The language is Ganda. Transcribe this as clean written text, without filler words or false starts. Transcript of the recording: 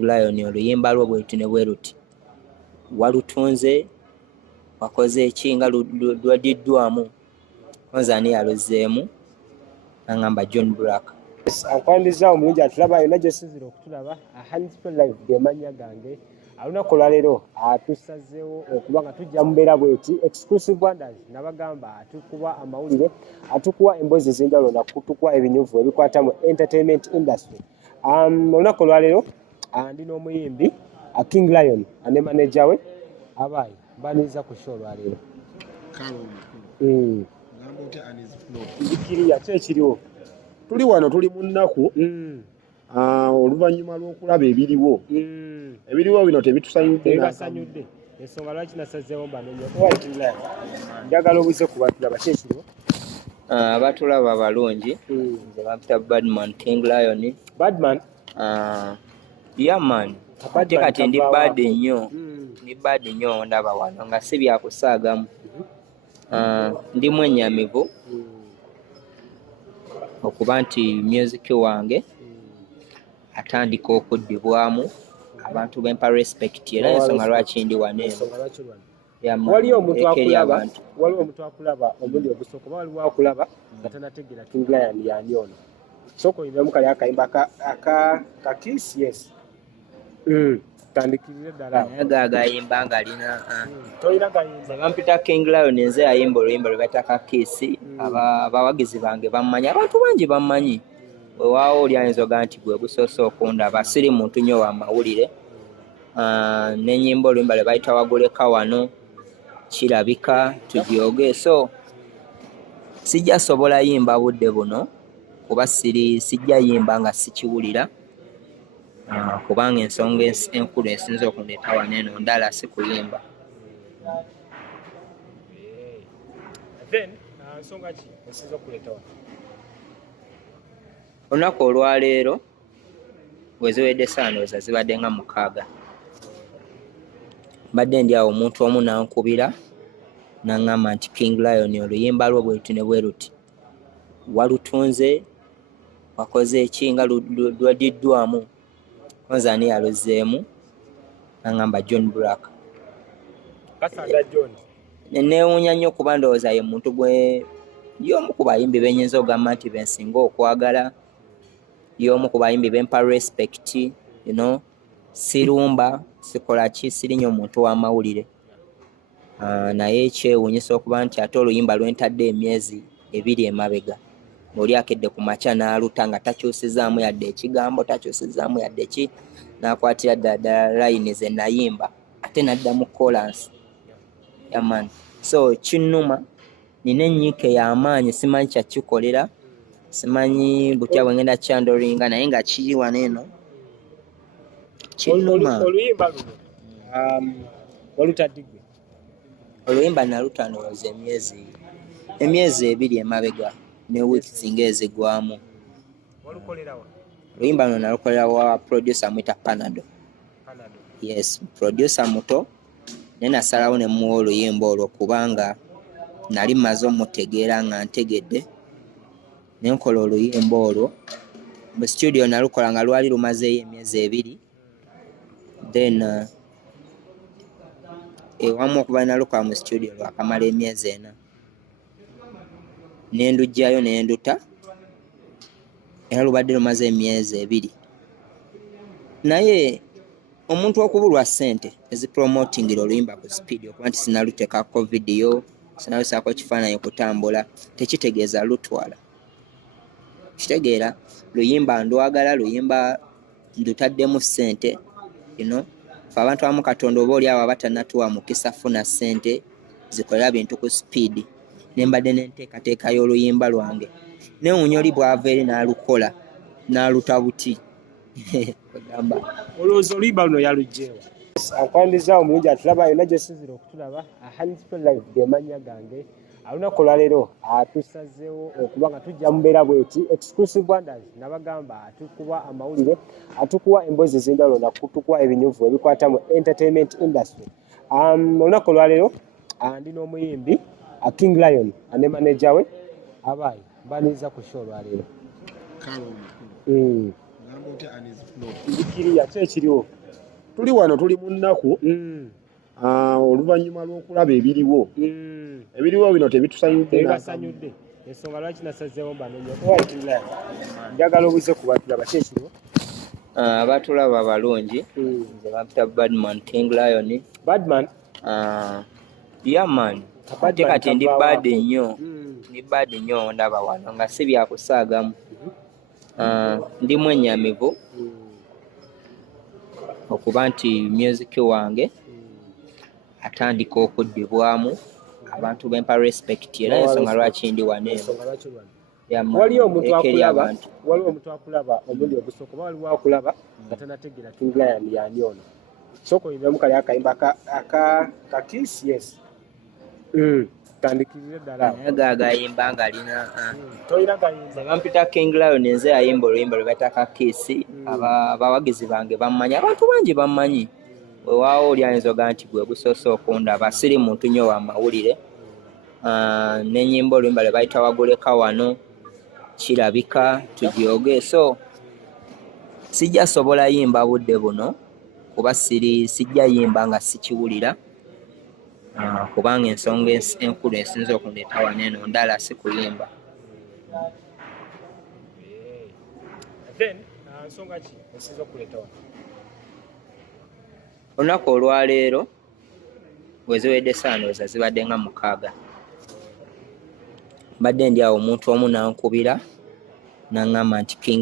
Lion oluyimba lwo bwe tune bwe ruti walutunze wakoze ekinga lwadiddwamu onzani yaluzeemu angamba John Blaq. Akwandiza omulungi atulaba yonna gyesinzira okutulaba ahanisipe live gemanya gange alunaku olwaleero atusazeewo okuba nga tujja mubeera bweti exclusive wonders nabagamba atukuwa amawulire atukuwa emboozi ez'enjawulo nakutukuwa ebinyuvu ebikwata mu entertainment industry. Olunaku olwaleero ndi n'omuyimbi King Lion ne manager we abayi baniriza ku show olwaleero. Njikiriya ki ekiriwo? Tuli wano tuli mu nnaku oluvannyuma lw'okulaba ebiriwo bino tebitusanyudde. Ensonga lwaki nasazeewo mbanenyo njagala obuze ku batulaba ki ekiriwo? Abatulaba balungi nze bampita Badman King Lion. Badman? Yeah man, ate kati ndi bad nnyo ndaba wano nga si byakusaagamu. Ndi mwenyamivu okuba nti music wange atandika okuddibwamu abantu bempa respect era ensonga lwaki ndi wano eno. Waliwo omuntu akulaba omundi ogusooka oba waliwo akulaba nga tanategeera King Lion yani ono. Sooka oyimbamu kali akayimba ka Kiss, yes. Tandikirire ddala. Agayimba nga alina toyina gayimba. Bampita King Lion nze ayimba oluyimba lwe bayita ka Kiss. Abawagizi bange bammanyi, abantu bangi bammanyi. Weewaawo oli ayinza ogaa nti gwe gusoose okundaba siri muntu nnyo wa mawulire. N'ennyimba oluyimba lwe bayita waguleka wano kirabika tubyoge, so sijja sobola yimba budde buno kuba sijja yimba nga sikiwulira. Kubanga ensonga enkulu esinza okundeeta wano eno ndala si kuyimba. Nsonga ki esinza okuleeta wano? Olunaku olwaleero bwe ziwedde saanooza zibadde nga 6. Mbadde ndi awo omuntu omu nankubira n'aŋŋamba nti King Lion oluyimba lwo bwe tune bwe ruti walutunze wakoze ekinga lwadiddwamu onzani yaluzeemu angamba John Blaq. Kasanda John. Neewuunya nnyo okuba ndowooza ye muntu gwe y'omu ku bayimbi benyinza okugamba nti bensinga okwagala, y'omu ku bayimbi bempa respect, you know, sirumba sikola ki siri nnyo omuntu w'amawulire. Naye ekyewuunyisa okuba nti ate oluyimba lwentadde emyezi 2 emabega ng'oli akedde ku makya n'aluta nga takyusizaamu yadde ekigambo takyusizaamu yadde ki n'akwatira ddala layini ze nayimba ate n'adda mu chorus. Yaman, so kinnuma nina ennyiike y'amaanyi simanyi kyakikolera simanyi butya bwe ngenda kyandolinga naye nga kiri wano eno kinnuma. Oluyimba luno walutadde gwe? Oluyimba nalutanooza emyezi 2 emabega ne weeks ng'ezigwamu. Walukolera wa? Oluyimba luno nalukolera wa producer mwita Panado. Yes, producer muto naye nasalawo ne muwa oluyimba olwo kubanga nali maze omutegeera nga ntegedde ne nkola oluyimba olwo. Mu studio nalukola nga lwali lumazeeyo emyezi 2, then ewamu okuba nalukola mu studio lwakamala emyezi 4 nendujjayo nenduta era lubadde lumaze emyezi 2. Naye omuntu okubulwa ssente ezipromotingira oluyimba ku speed okuba nti sinaluteekako vidiyo sinalusaako kifaananyi kutambula tekitegeeza lutwala. Kitegeera luyimba ndwagala, luyimba ndutaddemu ssente, you know. Fe abantu abamu Katonda oba oli abo abatannatuwa mukisa funa ssente zikolera bintu ku speed. Nembadde nenteekateeka y'oluyimba lwange newuunya oli bw'ava eri n'alukola n'aluta buti. Bagamba olowooza oluyimba luno yaluggyeewa? Akwandiza omulungi atulaba yonna gyesinzira okutulaba ahanisipe live gemanya gange alunaku olwaleero atusazeewo okuba nga tujja mubeera bweti exclusive wonders nabagamba atukuwa amawulire atukuwa emboozi ez'enjawulo nakutukuwa ebinyuvu ebikwata mu entertainment industry. Olunaku olwaleero ndi n'omuyimbi King Lion ne manager we abayi baniriza ku show olwaleero. Ndikiriya kye kiriwo. Tuli wano tuli mu nnaku oluvannyuma lw'okulaba ebiriwo. Ebiriwo bino tebitusanyudde. Ensonga lwaki nasazeewo mbanenya. Njagala obuze ku batulaba kye kiriwo. Abatulaba balungi. Nze bampita Badman King Lion. Badman? Yeah man. Ate kati ndi bad nnyo. Ndi bad nnyo ndaba wano nga si byakusaagamu. Ndi mwenyamivu okuba nti music wange atandika okuddibwamu abantu bempa respect era ensonga lwaki ndi wano eno. Waliwo omuntu akulaba omulundi ogusooka oba waliwo akulaba nga tanategeera King Lion yani ono. Sooka oyimbamu kali akayimba ka Kiss, yes. Tandikirira ddala. Naye gagayimba nga alina toyina gayimba. Bampita King Lion nze yayimba oluyimba lwe bayita ka Kiss. Abawagizi bange bammanyi, abantu bangi bammanyi. Weewaawo oli ayinza ogaa nti gwe gusoose okundaba, siri muntu nnyo wa mawulire. N'ennyimba oluyimba lwe bayita waguleka wano kirabika tugyoge. So sijja sobola yimba budde buno kuba sijja yimba nga sikiwulira. Kubanga ensonga enkulu esinza okundeeta wano eno ndala si kuyimba. Nsonga ki esinza okuleeta wano? Olunaku olwaleero weziwedde saanooza zibadde nga 6. Mbadde ndi awo omuntu omu n'ankubira n'aŋŋamba nti King